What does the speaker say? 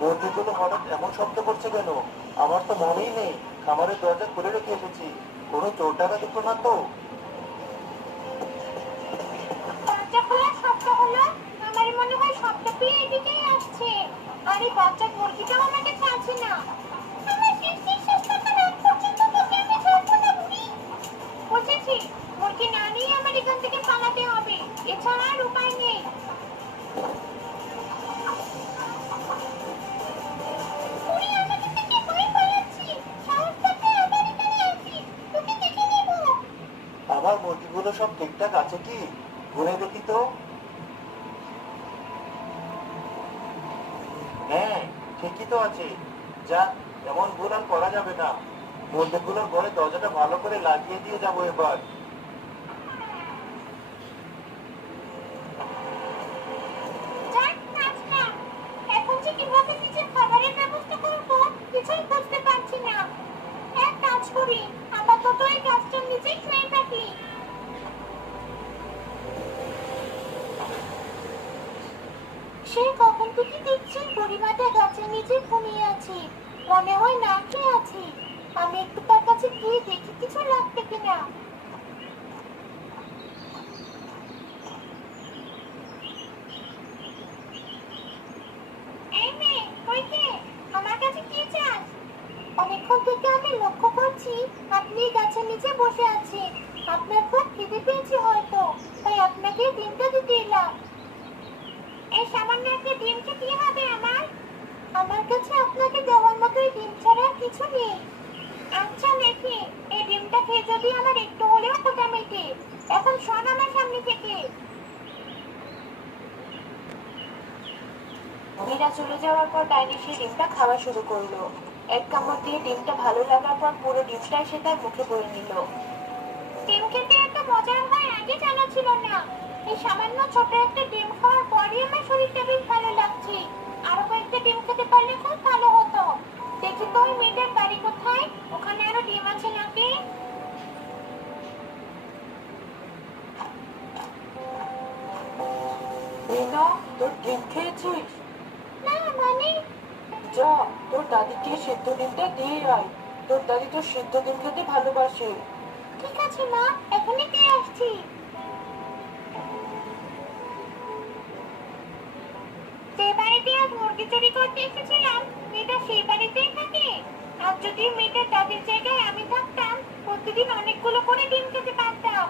মুরগিগুলো হঠাৎ এমন শব্দ করছে কেন? আমার তো মনেই নেই খামারের দরজা খুলে রেখে এসেছি। কোনো চোর ডাকাত তো না তো? দরজা খোলার শব্দ হলো। আমার মনে হয় শব্দ পেয়ে এদিকেই আসছে। আর এই বাচ্চা মুরগিটাও আমাকে ছাড়ছে না। আমার শেষ নিঃশ্বাসটা রাত পর্যন্ত তোকে আমি ছাড়বো না বুড়ি। বুঝেছি, মুরগি না নিয়ে আমার এখান থেকে পালাতে হবে, এছাড়া আর উপায় নেই। বুড়ি আমাকে থেকে ভয় পালাচ্ছি, সাহস থাকলে আবার এখানে আসিস, তোকে দেখে নেবো। আমার মুরগিগুলো সব ঠিকঠাক আছে কি? ঘুরে দেখি তো। হ্যাঁ, ঠিকই তো আছে। যাক, এমন ভুল আর করা যাবে না। মুরগিগুলোর ঘরে দরজাটা ভালো করে লাগিয়ে দিয়ে যাবো এবার। যাক, কাজটা। এখন যে কিভাবে নিজের খাবারের ব্যবস্থা করবো কিছুই বুঝতে পারছি না। এক কাজ করি, আপাতত এই গাছটার নিচেই শুয়ে থাকি। সে কখন থেকে দেখছি বুড়িমাটা গাছের নিচে ঘুমিয়ে আছে। মনে হয় না খেয়ে আছি। আমি একটু তার কাছে গিয়ে দেখি কিছু লাগবে কিনা। এই মেয়ে, কই কে? আমার কাছে কি চাস? অনেকক্ষণ থেকে আমি লক্ষ্য করছি আপনি গাছের নিচে বসে আছেন। আপনার খুব খিদে পেয়েছে হয়তো, তাই আপনাকে ডিমটা দিতে এলাম। এই সামান্য একটা ডিম খেতে হবে আমার? আমার কাছে আপনাকে দেওয়ার মতো এই ডিম ছাড়া আর কিছু নেই। আচ্ছা দেখি, এই ডিমটা খেয়ে যদি আমার একটু হলেও ক্ষুধা মেটে। এখন শোন আমার সামনে থেকে। মীরা চলে যাওয়ার পর ডাইনি সেই ডিমটা খাওয়া শুরু করলো। এক কামড় দিয়ে ডিমটা ভালো লাগার পর পুরো ডিমটাই সে তার মুখে ভরে নিল। ডিম খেতে এত মজার হয় আগে জানা ছিল না। এই সামান্য ছোট একটা ডিম খাওয়ার পরই আমার শরীরটা বেশ ভালো লাগছে। আরো কয়েকটা ডিম খেতে পারলে খুব ভালো হতো। দেখি তো ওই মেয়েটার বাড়ি কোথায়, ওখানে আরো ডিম আছে নাকি। রিনা, তোর ডিম খেয়েছিস? না মানে? যা, তোর দাদিকে সেদ্ধ ডিমটা দিয়ে আয়। তোর দাদি তো সেদ্ধ ডিম খেতে ভালোবাসে। ঠিক আছে মা, এখনই দিয়ে আসছি। যে বাড়িতে আজ মুরগি চুরি করতে এসেছিলাম, মেয়েটা সেই বাড়িতেই থাকে। আর যদি মেয়েটার দাদির জায়গায় আমি থাকতাম, প্রতিদিন অনেকগুলো করে ডিম খেতে পারতাম।